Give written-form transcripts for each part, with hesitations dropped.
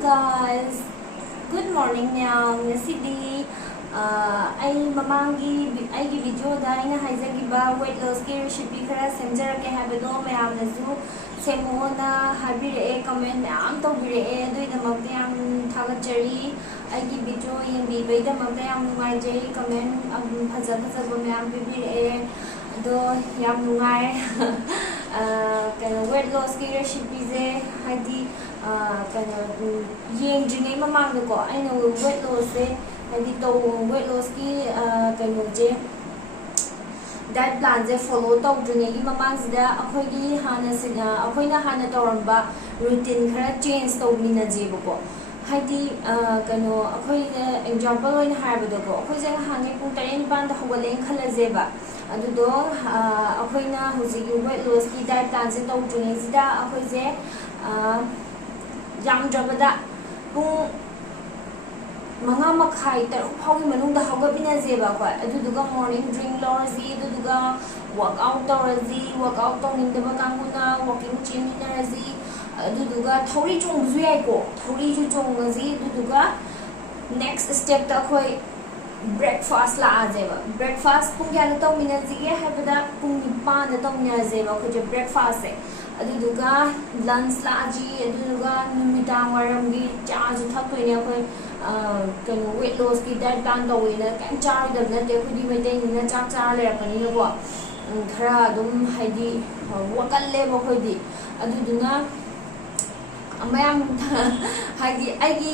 guys! Good morning now. Ngasi ay mamangi video da ina haizagiba weight loss ki recipe khara semjarake habado mayamna zu semona habire comment am tawbire doi damakte am thagachari ai gi video yembi beida makte am nungai jai comment am phaja phaja mayam bibire do yam nungai weight loss ki recipe ze hadi yengdringai mamangda ko aina weight loss se hadi to weight loss ki diet plan je follow tawdringai gi mamang sida akhoi gi hana sina akhoina hana tawramba routine khara change tawmina je ko hadi akhoi example oin haibado ko akhoi je hane pung 9 da hawale khala je ba adudo akhoina hujigi weight loss ki diet plan je tawdringai sida akhoi je yam jabada pung manga makhai taruk phawi manungda hawgabina jeba ko aduduga morning drink lorzi aduduga workout torazi workout tawningdaba kanguna walking chimminarazi aduduga thori chongzu yai ko thori ju chongazi aduduga next step ta khoi breakfast la ajeba breakfast pung kya ta minazi ge habada pung 9 da tawnya jeba ko je breakfast se aduduga lunch la aji aduduga numidang waramgi cha ju thakoi ne khoi weight loss ki diet plan tawina kan char da na te khudi mete ni cha cha le rakani no ko khara dum haidi wakal le bo khodi aduduna amayam haidi aigi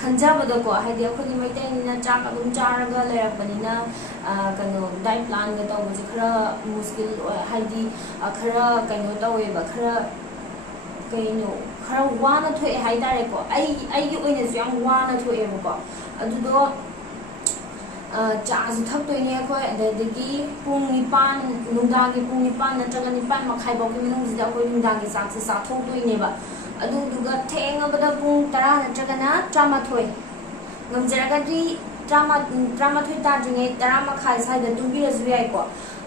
khanjaba da ko haidi khudi mete ni na cha ka dum charaga le rakani na diet plan ga taw ji khara muskil haidi khara tawe ba khara khara wana thoe haidare ko ai gi oina su yang wana thoe ko adudo cha ju thak toine ko adagi pung 9 nungdagi pung 9 natraga 9 makhai bok ki minung jida ko nungdagi sak se sa thok toine ba aduduga thengabada pung 10 natraga na trama thoi ngamjaraga di trama thoi ta jinge 10 makhai sai da tubi rasu yai ko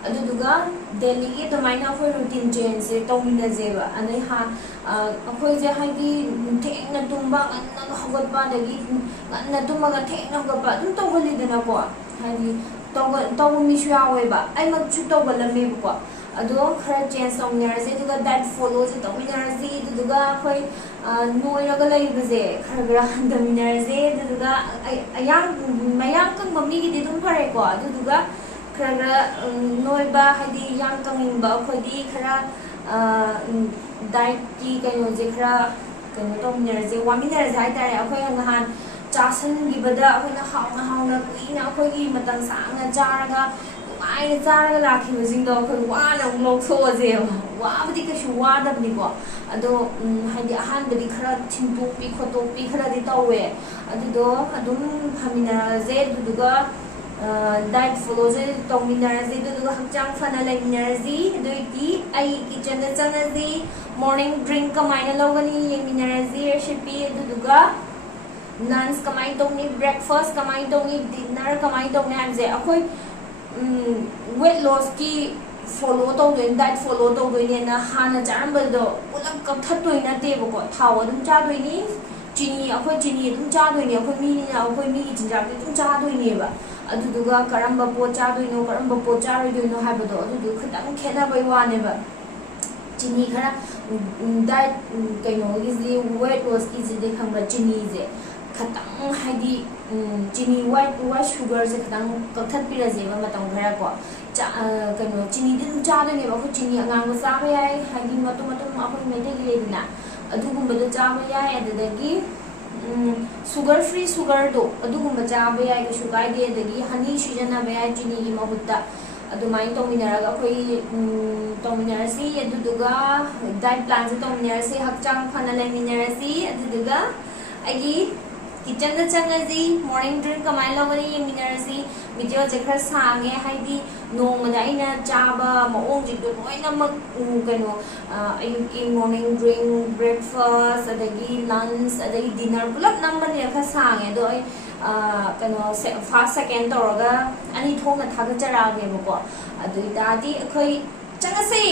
aduduga daily ki tomaina for routine change se tawmina jeba anai ha akhoi je haidi thengna tumba ganna hagot ba dagi ganna tumaga thengna ga ba dum tawgali dana ko haidi taw mi shwa we ba ai mak chu tawgala me ko ado khara change tawmina je duga that follow je tawmina je duga khoi noira ga lai baje khara gra handamina je duga ayang mayang kang mami gi dum phare ko duga khara noiba haidi yang kanging ba khodi khara diet ki je khara tawmina je wamina je hai tare akhoi ngahan chasan gi bada akhoi na hauna kuina akhoi gi matang sanga jaraga ai jaraga lakhi bajing do akhoi wa na lok so je wa badi ka shu wa da ni ko ado haidi ahan badi khara thimpu pi khoto pi khara di tawe ado adum phamina je duga diet follow je tawminarazi duga hakchang fana laiminarazi doiti ai kitchen da chanazi morning drink kamaina logani yeminarazi recipe duga lunch kamai tawni breakfast kamai tawni dinner kamai tawni amje akhoi weight loss ki follow tawdoin diet follow tawdoin na hana charambal do pulak kapthatoi na te ko thaw adum chadoi ni chini akhoi chini adum chadoi ni akhoi mi ni akhoi mi gi jinjak adum chadoi ni ba aduduga karamba po chadoino karamba po charoidoino habado adudu khitang khena bai wane ba chini khara diet is weight loss is de khamba chini je khatang haidi chini white sugar je khatang kakhat pira je ba matang khara ko chini din chado ne ba ko chini angang ba sa ba yai haidi matum apun mede gi ledina adugumba do cha ba yai adadagi sugar free sugar do adugumba chaba yai ka sugar de adagi honey sijana ba yai chini gi mahutta adumai tawminaraga khoi tawminarasi aduduga diet plan se tawminarasi hakchang phana laiminarasi aduduga agi kitchen da changazi morning drink kamai logani yeminarasi video je khara sange haidi nongmada aina chaba maong ji do loina mak ayuki morning drink breakfast adagi lunch adagi dinner pulap number ne kha sange do first second toraga ani thongna thagachara ge ko adu dadi akhoi changase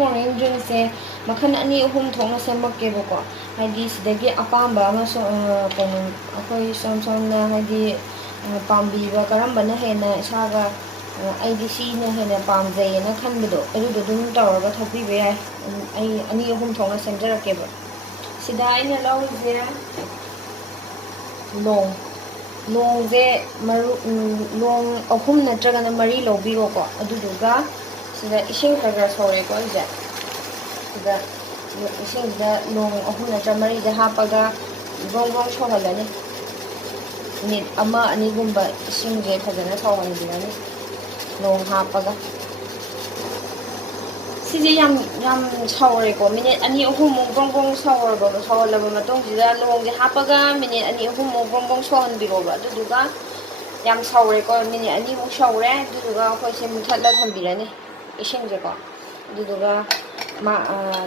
morning drink se makhan ani ahum thongna semakkebako haidi sidagi apamba ama so kono akoi somna haidi pambiba karambana hena isaga aidi sina hena pamjayena khanbado adudo dum tawraga thakbiba yai ai ani ahum thongna semjarakeba sida aina lawse long je maru long ahum natragana mari lobiro ko aduduga sida ising khara sore ko ija sida ising da long ahum natra mari je hapaga gong gong shohalani minit ama ani gumba ising je phajana shohalani long hapaga sije yam sore ko minit ani ahum gong gong sore go shohalaba matong sida long je hapaga minit ani ahum gong gong shohan biro ba aduduga yam sore ko minit ani mu sore aduduga khoi se muthatla thambirani isingje ko aduduga ma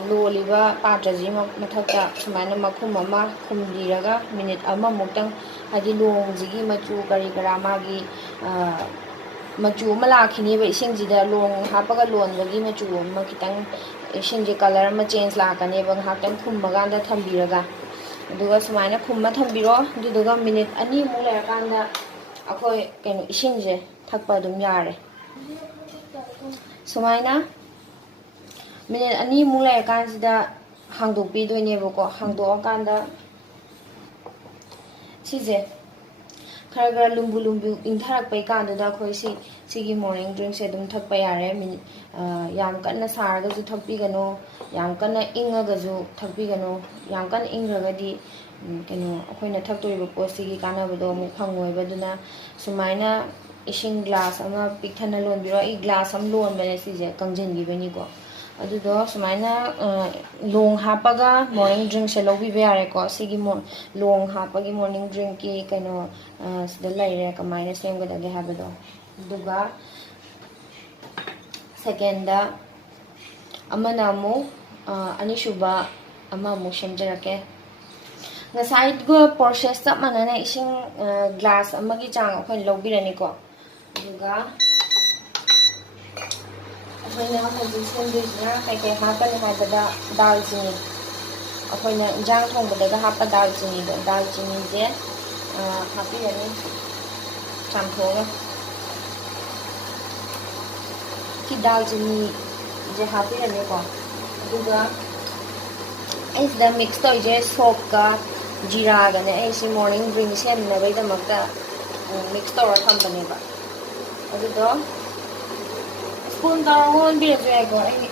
loliba patraji mathakta sumaina makhum ama khumdiraga minute ama muktang hadi longjigi machu kari kara magi machu mala khini ba isingjida long hapaga lonbagi machu ma kitang isingje color ma change la kane ba haktang khummaga da thambiraga aduga sumaina khumma thambiro aduduga minute ani mu la kanda akoi kenu isingje thakpa dum yare sumaina minute ani mu la kansida hangdokpi doinebako hangdokakanda sije khara lumbu ingtharakpai kanduda khoi sigi morning drink se dum thakpa yare minute yam kanna saraga ju thakpigano yam kanna ingaga ju thakpigano yam kanna ingragadi keno akhoina thaktoriba posigi kanabado mu khangoi baduna sumaina ising glass ama pikthana lonbiro I glass am lon bane sije kangjingi bani ko adudo sumaina long hapaga morning drink se lobi be are ko sigi long hapagi morning drink ki kano sida laire kamaina semgada ge habado duga second da amana mu anishuba ama mu semjarake ngasai go process tap manana ising glass amagi chang akhoi lobirani ko duga akhoi hojik semdina kai hapan habada dalchini akhoi jang thongbadaga hapa dalchini je hapirani chamthonga ki dalchini je hapirani ko duga is the mix to je soap ka jira ga ne ai si morning drink sem na bai da makta mix to ra tham bane ba adudo spoon ta hon bi je ko ai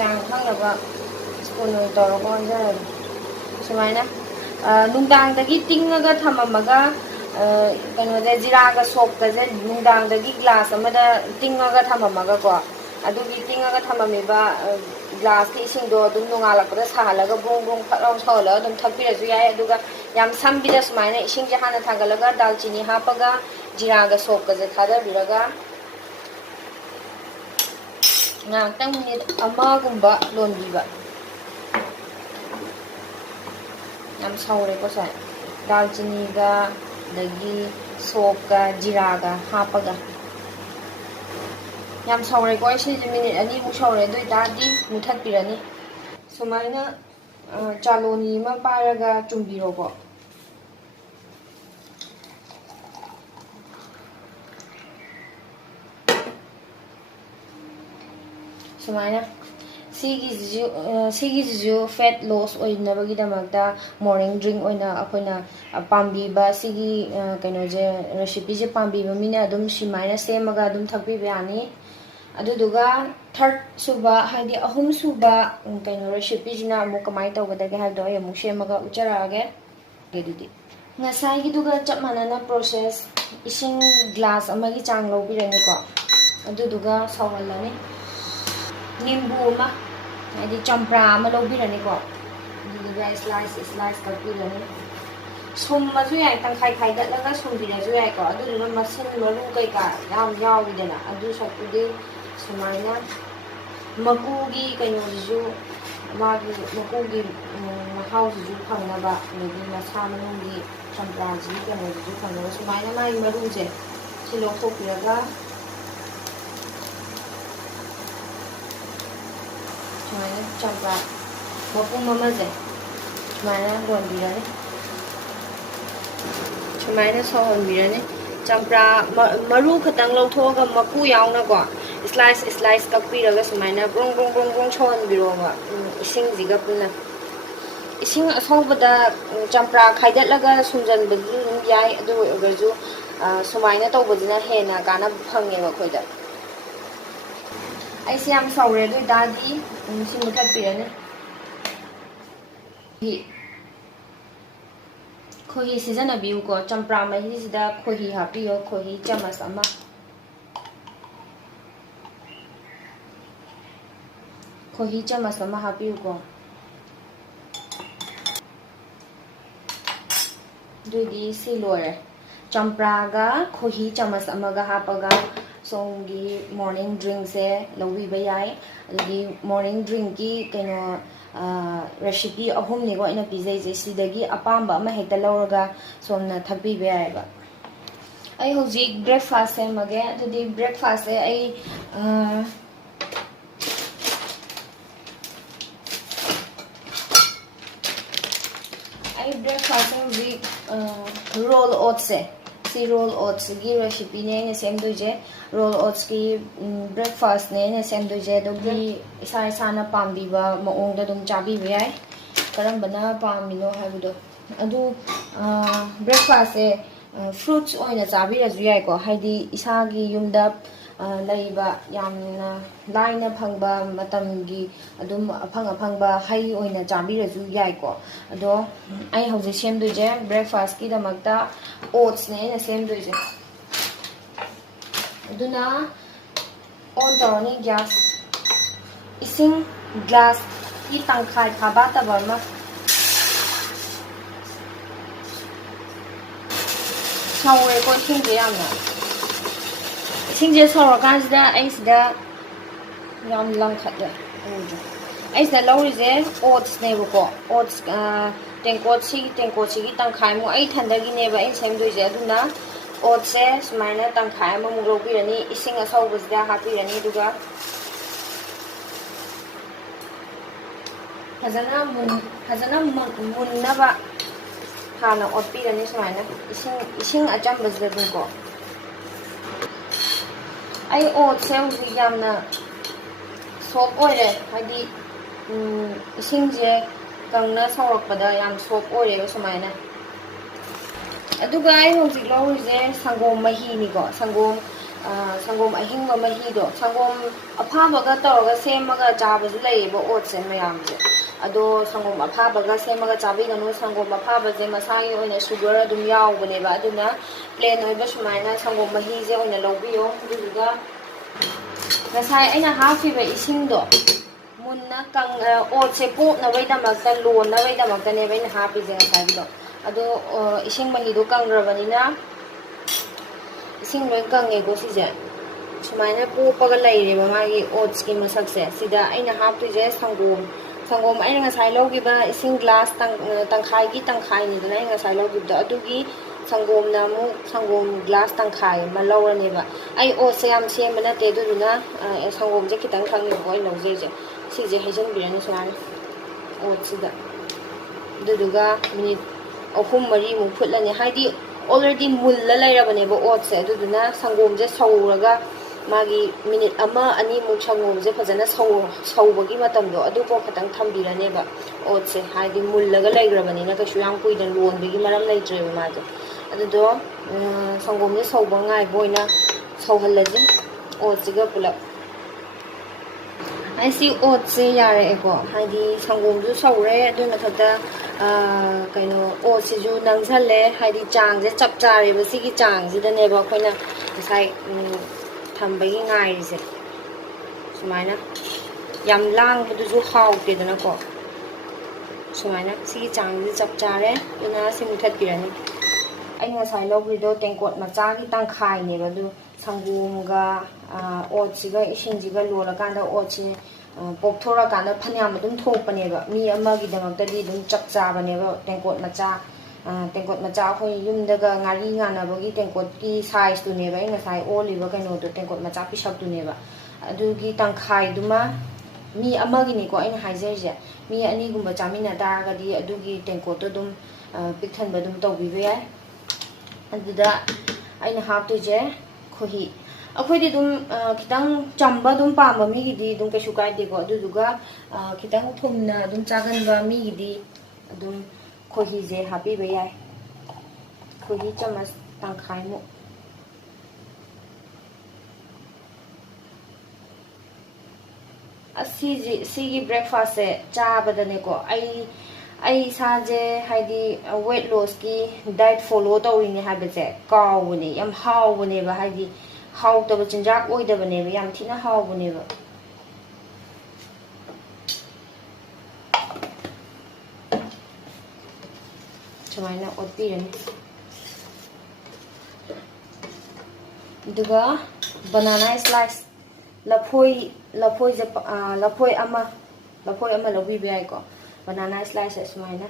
chang khang la ba spoon to ro kon ja sumaina nungdang da gi tingaga thamamaga kano de jira ga soap ka je nungdang da gi glass amada tingaga thamamaga ko adugi tingaga thamamiba glass ki ising do dum nongalakpada sahalaga bong bong pharong sawla dum thakpirasu yai aduga yam sambida sumaina ising je hana thagalaga dalchini hapaga jira ga soap ka je thada biraga na tang minute ama gumba lonbiba yam sawre ko sai dalchini ga dagi soap ka jira ga hapaga yam sawre ko isi minute ani mu sawre doi tadi muthat pirani sumaina chaloni ma paraga chumbiro ko sumaina sigi ju fat loss oinabagi damakta morning drink oina akoina pambi ba sigi kaino je recipe je pambi ba mina adum simaina semaga adum thakpi bayani aduduga third suba haidi ahum suba kaino recipe jina amu kamai tawgadage haibdo ay amu semaga ucharage gedudi ngasai gi duga chap manana process ising glass amagi chang lobirani ko aduduga sawalani nimbu ma haidi champra ama lobirani ko aduduga slice kapirani summasu yai tangkhai khai datlaga sumbirasu yai ko aduduga masin maru kai ka yawidana adu sakudi sumaina makugi kainojiju magi makugi mahauju phangnaba ngi masa manungi champraji kainojiju phangnaba sumaina mai maruje silo khopiraga ꯁꯨꯃꯥꯏꯅ ꯆꯝꯄ꯭ꯔꯥ ꯃꯄꯨꯝ ꯑꯃꯁꯦ ꯁꯨꯃꯥꯏꯅ ꯂꯣꯟꯕꯤꯔꯅꯤ ꯁꯨꯃꯥꯏꯅ ꯁꯧꯍꯟꯕꯤꯔꯅꯤ ꯆꯝꯄ꯭ꯔꯥ ꯃꯔꯨ ꯈꯛꯇꯪ ꯂꯧꯊꯣꯛꯑꯒ ꯃꯀꯨ ꯌꯥꯎꯅꯀꯣ ꯏꯁꯂꯥꯏꯁ ꯀꯛꯄꯤꯔꯒ ꯁꯨꯃꯥꯏꯅ ꯕ꯭ꯔꯣꯡ ꯕ꯭ꯔꯣꯡ ꯕ꯭ꯔꯣꯡ ꯕ꯭ꯔꯣꯡ ꯁꯧꯍꯟꯕꯤꯔꯣꯕ ꯏꯁꯤꯡꯁꯤꯒ ꯄꯨꯟꯅ इसिंग असौबदा चंप्रा खाइदटलगा सुंजनबदु अदुम याय अदु अगरजु सुमाइना तौबदिना हेना काना फंगेबा खोइदा ऐसे याम सौरे दु दादी सिंग मुथापिरने खोही सिजनबिउ को चंप्रा महिसिदा खोही हापियो खोही चमच अमा खोही चमच अमा हापिउ को दुदी सी लोरे चंप्रागा खोही चमच अमगा हापगा सोंगी मॉर्निंग ड्रिंक से लौबीबा याय अदगी मॉर्निंग ड्रिंक की कनो रेसिपी अहुम निगो इन पिजैजे सिदगी अपाम्बा अमा हेक्ता लौरगा सोमना थकबीबा यायबा आई होजी ब्रेकफास्ट से मगे अदुदी ब्रेकफास्ट से आई ब्रेकफास्ट रोल ओट्स है सी रोल ओट्स की रेसिपी ने सेम दुजे रोल ओट्स की ब्रेकफास्ट ने सेम दुजे दोगी इसा इसाना पामबीबा मओंगदा दुम चाबीबा याय करमबना पामिनो हाइबदो अदु ब्रेकफास्ट से फ्रूट्स ओइना चाबीरजु याय को हाइदी इसागी युमदा लैबा यामना लाइना फंगबा मतमगी अदुम अफंग अफंगबा हाई ओइना चाबीरजु याय को अदो आई हौजे सेमदुजे ब्रेकफास्ट की दमकता ओट्स ने ना सेमदुजे अदुना ऑन तौरनी गैस इसिंग ग्लास की तंखाय फाबा तबरमा सौरे को इसिंगे यामना इसिंगे सौरकांसिदा ऐसिदा याम लंखदे ऐसिदा लौरिजे ओट्स नेबको ओट्स टेंकोट सी की तंखाय मु आई थंदगी नेबा इन सेमदुजे अदुना ओट्स से सुमाइना तंखाय मु लौबिरनी इसिंग असौबसिदा हापिरनी दुगा फजना मुन्नबा हाना ओटपिरनी सुमाइना इसिंग अचंबसिदा दुको आई ओट्स से उसी यामना सोप ओइरे हाइदी इसिंजे कंगना सौरकपदा याम सोप ओइरे सुमाइना अदुगा आई होजिक लौरिजे संगोम महीनिको संगोम अहिंगबा महीदो संगोम अफाबगा तौरगा सेमगा चाबजु लैबो ओट्स मयामजे अदो संगोम अफाबगा सेमगा चाबिगनो संगोम अफाबजे मसागी ओइना शुगर अदुम यावबनेबा अदुना प्लेन ओइबा सुमाइना संगोम महीजे ओइना लौबियो दुगा नसाई अइना हाफिबा इसिंगदो मुन्ना कंग ओट्से पोपनबैदमक्ता लोनबैदमक्तानेबा अइना हाफिजे नसाइदो अदो इसिंग महीदो कंग्रबनिना इसिंग लोय कंगेगो सिजे सुमाइना पोपगा लैरेबा मागी ओट्स की मसकसे सिदा अइना हाफतुजे संगोम अइना ngasai लौगिबा इसिंग ग्लास तंखाई की तंखाई निदना अइना ngasai लौगिबदा अदुगी संगोम नामु संगोम ग्लास तंखाई मा लौरनेबा आई ओट्स याम सेम नते दुना संगोम जे खितंग खंगेबो अइ लौजेजे सिजे हेजन बिरने सुमाइना ओट्स सिदा दुदुगा मिनिट अहुम मरी मु फुटलने हाइदी ऑलरेडी मुल्ला लैरबनेबो ओट्स अदुदुना संगोम जे सौरगा मागी मिनिट अमा अनि मु संगोम जे फजना सौबगी मतमदो अदुको खतंग थंबिरनेबा ओट्स हाइदी मुल्लगा लैग्रबनिना कशु याम कुइदन लोनबगी मरम लैत्रेबा माजे अदुदो संगोम जे सौबा गाइबो ओइना सौहल्लजी ओट्स गा पुलप ऐसी ओट्स से यारे एको हाइदी संगोम जो सौरे अदु मथदा कइनो ओट्स जो नंगसले हाइदी चांग जे चप चारेबा सिगी चांग जिदनेबा खोइना नसाई थंबगी गाइरिसे सुमाइना याम लांगबदुजु हाउतेदनको सुमाइना सिगी चांग जे चप चारे दुना सिमुथत पिरनी आई ngasai लौबिदो टेंकोट मचागी तंखाइनेबा दु संगोमगा ओट्सिगा इसिंजिगा लोरकांदा ओट्सि पोक्थोरकांदा फन्याम अदुम थोकपनेबा मी अमगिदमक्तदि अदुम चक चाबनेबा टेंकोट मचा होय युमदगा ngari nganabagi टेंकोट की साइज तुनेबा ngasai ओलिबा कइनोदो टेंकोट मचा पिसक तुनेबा अदुगी तंखाइ दुमा ꯃꯤ ꯑꯃꯒꯤꯅꯤꯀꯣ ꯑꯩꯅ ꯍꯥꯏꯖꯔꯤꯁꯦ ꯃꯤ ꯑꯅꯤꯒꯨꯝꯕ ꯆꯥꯃꯤꯟꯅ ꯇꯥꯔꯒꯗꯤ ꯑꯗꯨꯒꯤ ꯇꯦꯡꯀꯣꯠꯇꯣ ꯑꯗꯨꯝ ꯄꯤꯛ ꯊꯟꯕ ꯑꯗꯨꯝ ꯇꯧꯕꯤꯕ ꯌꯥꯏ ꯑꯗꯨꯗ ꯑꯩꯅ ꯍꯥꯞꯇꯣꯏꯁꯦ ꯈꯣꯍꯤ ꯑꯩꯈꯣꯏꯗꯤ ꯑꯗꯨꯝ ꯈꯤꯇꯪ ꯆꯝꯕ ꯑꯗꯨꯝ ꯄꯥꯝꯕ ꯃꯤꯒꯤꯗꯤ ꯑꯗꯨꯝ ꯀꯩꯁꯨ ꯀꯥꯏꯗꯦꯀꯣ ꯑꯗꯨꯗꯨꯒ ꯈꯤꯇꯪ ꯊꯨꯝꯅ ꯑꯗꯨꯝ ꯆꯥꯒꯟꯕ ꯃꯤꯒꯤꯗꯤ ꯑꯗꯨꯝ ꯈꯣꯍꯤꯁꯦ ꯍꯥꯞꯄꯤꯕ ꯌꯥꯏ ꯈꯣꯍꯤ ꯆꯃꯁ ꯇꯪꯈꯥꯏꯃꯨꯛ ꯁꯤꯒꯤ ꯕ꯭ꯔꯦꯛꯐꯥꯁꯠꯁꯦ ꯆꯥꯕꯗꯅꯦꯀꯣ ꯑꯩ ꯏꯁꯥꯁꯦ ꯍꯥꯏꯗꯤ ꯋꯦꯠ ꯂꯣꯁꯀꯤ ꯗꯥꯏꯠ ꯐꯣꯂꯣ ꯇꯧꯔꯤꯅꯦ ꯍꯥꯏꯕꯁꯦ ꯀꯥꯎꯕꯅꯦ ꯌꯥꯝ ꯍꯥꯎꯕꯅꯦꯕ ꯍꯥꯏꯗꯤ ꯍꯥꯎꯇꯕ ꯆꯤꯟꯖꯥꯛ ꯑꯣꯏꯗꯕꯅꯦꯕ ꯌꯥꯝ ꯊꯤꯅ ꯍꯥꯎꯕꯅꯦꯕ ꯁꯨꯃꯥꯏꯅ ꯑꯣꯠꯄꯤꯔꯅꯤ ꯑꯗꯨꯒ ꯕꯅꯥꯅꯥ ꯁ꯭ꯂꯥꯏꯁ ꯂꯐꯣꯏ ꯑꯃ ꯂꯧꯕꯤꯕ ꯌꯥꯏꯀꯣ ꯕꯅꯥꯅꯥ ꯁ꯭ꯂꯥꯏꯁꯁꯦ ꯁꯨꯃꯥꯏꯅ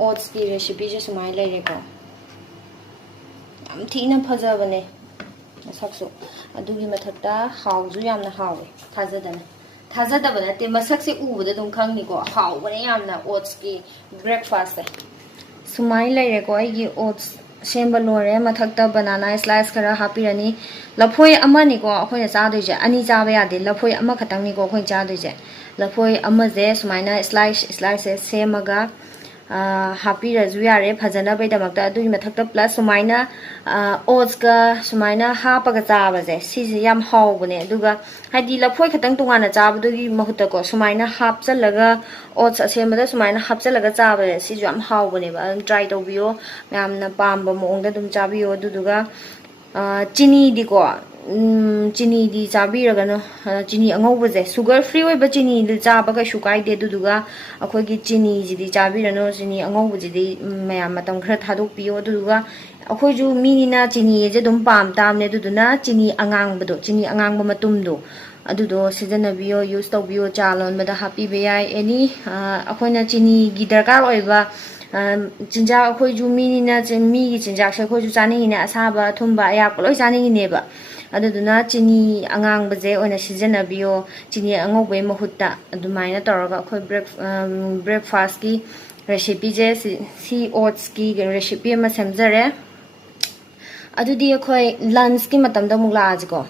ꯑꯣꯠꯁꯀꯤ ꯔꯦꯁꯤꯄꯤꯁꯦ ꯁꯨꯃꯥꯏꯅ ꯂꯩꯔꯦꯀꯣ ꯌꯥꯝ ꯊꯤꯅ ꯐꯖꯕꯅꯦ ꯃꯁꯛꯁꯨ ꯑꯗꯨꯒꯤ ꯃꯊꯛꯇ ꯍꯥꯎꯁꯨ ꯌꯥꯝꯅ ꯍꯥꯎꯋꯦ ꯊꯥꯖꯗꯕ ꯅꯠꯇꯦ ꯃꯁꯛꯁꯦ ꯎꯕꯗ ꯑꯗꯨꯝ ꯈꯪꯅꯤꯀꯣ ꯍꯥꯎꯕꯅꯦ ꯌꯥꯝꯅ ꯑꯣꯠꯁꯀꯤ ꯕ꯭ꯔꯦꯛꯐꯥꯁꯁꯦ ꯁꯨꯃꯥꯏꯅ ꯂꯩꯔꯦꯀꯣ ꯑꯩꯒꯤ ꯑꯣꯠꯁ ꯁꯦꯝꯕ ꯂꯣꯏꯔꯦ ꯃꯊꯛꯇ ꯕꯅꯥꯅꯥ ꯁ꯭ꯂꯥꯏꯁ ꯈꯔ ꯍꯥꯞꯄꯤꯔꯅꯤ ꯂꯐꯣꯏ ꯑꯃꯅꯤꯀꯣ ꯑꯩꯈꯣꯏꯅ ꯆꯥꯗꯣꯏꯁꯦ ꯑꯅꯤ ꯆꯥꯕ ꯌꯥꯗꯦ ꯂꯐꯣꯏ ꯑꯃꯈꯛꯇꯪꯅꯤꯀꯣ ꯑꯩꯈꯣꯏꯅ ꯆꯥꯗꯣꯏꯁꯦ ꯂꯐꯣꯏ ꯑꯃꯁꯦ ꯁꯨꯃꯥꯏꯅ ꯁ꯭ꯂꯥꯏꯁꯁꯦ ꯁꯦꯝꯃꯒ ꯍꯥꯞꯄꯤꯔꯁꯨ ꯌꯥꯔꯦ ꯐꯖꯅꯕꯩꯗꯃꯛꯇ ꯑꯗꯨꯒꯤ ꯃꯊꯛꯇ ꯄ꯭ꯂꯁ ꯁꯨꯃꯥꯏꯅ ꯑꯣꯠꯁꯀ ꯁꯨꯃꯥꯏꯅ ꯍꯥꯞꯄꯒ ꯆꯥꯕꯁꯦ ꯁꯤꯁꯦ ꯌꯥꯝ ꯍꯥꯎꯕꯅꯦ ꯑꯗꯨꯒ ꯍꯥꯏꯗꯤ ꯂꯐꯣꯏ ꯈꯛꯇꯪ ꯇꯣꯉꯥꯟꯅ ꯆꯥꯕꯗꯨꯒꯤ ꯃꯍꯨꯠꯇꯀꯣ ꯁꯨꯃꯥꯏꯅ ꯍꯥꯞꯆꯜꯂꯒ ꯑꯣꯠꯁ ꯑꯁꯦꯝꯕꯗ ꯁꯨꯃꯥꯏꯅ ꯍꯥꯞꯆꯜꯂꯒ ꯆꯥꯕꯁꯦ ꯁꯤꯁꯨ ꯌꯥꯝ ꯍꯥꯎꯕꯅꯦꯕ ꯑꯗꯨꯝ ꯇ꯭ꯔꯥꯏ ꯇꯧꯕꯤꯌꯣ ꯃꯌꯥꯝꯅ ꯄꯥꯝꯕ ꯃꯑꯣꯡꯗ ꯑꯗꯨꯝ ꯆꯥꯕꯤꯌꯣ ꯑꯗꯨꯗꯨꯒ ꯆꯤꯅꯤꯗꯤꯀꯣ ꯆꯤꯅꯤꯗꯤ ꯆꯥꯕꯤꯔꯒꯅꯨ ꯆꯤꯅꯤ ꯑꯉꯧꯕꯁꯦ ꯁꯨꯒꯔ ꯐ꯭ꯔꯤ ꯑꯣꯏꯕ ꯆꯤꯅꯤꯗꯤ ꯆꯥꯕ ꯀꯩꯁꯨ ꯀꯥꯏꯗꯦ ꯑꯗꯨꯗꯨꯒ ꯑꯩꯈꯣꯏꯒꯤ ꯆꯤꯅꯤꯁꯤꯗꯤ ꯆꯥꯕꯤꯔꯅꯨ ꯆꯤꯅꯤ ꯑꯉꯧꯕꯁꯤꯗꯤ ꯃꯌꯥꯝ ꯃꯇꯝ ꯈꯔ ꯊꯥꯗꯣꯛꯄꯤꯌꯣ ꯑꯗꯨꯗꯨꯒ ꯑꯩꯈꯣꯏꯁꯨ ꯃꯤꯅꯤꯅ ꯆꯤꯅꯤꯁꯦ ꯑꯗꯨꯝ ꯄꯥꯝ ꯇꯥꯕꯅꯦ ꯑꯗꯨꯗꯨꯅ ꯆꯤꯅꯤ ꯑꯉꯥꯡꯕ ꯃꯇꯨꯝꯗꯣ ꯑꯗꯨꯗꯣ ꯁꯤꯖꯤꯟꯅꯕꯤꯌꯣ ꯌꯨꯁ ꯇꯧꯕꯤꯌꯣ ꯆꯥ ꯂꯣꯟꯕꯗ ꯍꯥꯞꯄꯤꯕ ꯌꯥꯏ ꯑꯦꯅꯤ ꯑꯩꯈꯣꯏꯅ ꯆꯤꯅꯤꯒꯤ ꯗꯔꯀꯥꯔ ꯑꯣꯏꯕ ꯆꯤꯟꯖꯥꯛ ꯑꯩꯈꯣꯏꯁꯨ ꯃꯤꯅꯤꯅ ꯃꯤꯒꯤ ꯆꯤꯟꯖꯥꯛꯁꯦ ꯑꯩꯈꯣꯏꯁꯨ ꯆꯥꯅꯤꯡꯉꯤꯅꯦ ꯑꯁꯥꯕ ꯑꯊꯨꯝꯕ ꯑꯌꯥꯛꯄ ꯂꯣꯏ ꯆꯥꯅꯤꯡꯉꯤꯅꯦꯕ ꯑꯗꯨꯗꯨꯅ ꯆꯤꯅꯤ ꯑꯉꯥꯡꯕꯁꯦ ꯑꯣꯏꯅ ꯁꯤꯖꯤꯟꯅꯕꯤꯌꯣ ꯆꯤꯅꯤ ꯑꯉꯧꯕꯒꯤ ꯃꯍꯨꯠꯇ ꯑꯗꯨꯃꯥꯏꯅ ꯇꯧꯔꯒ ꯑꯩꯈꯣꯏ ꯕ꯭ꯔꯦꯛꯐꯥꯁꯀꯤ ꯔꯦꯁꯤꯄꯤꯁꯦ ꯁꯤ ꯑꯣꯠꯁꯀꯤ ꯔꯦꯁꯤꯄꯤ ꯑꯃ ꯁꯦꯝꯖꯔꯦ ꯑꯗꯨꯗꯤ ꯑꯩꯈꯣꯏ ꯂꯟꯁꯀꯤ ꯃꯇꯝꯗ ꯑꯃꯨꯛ ꯂꯥꯛꯑꯁꯤꯀꯣ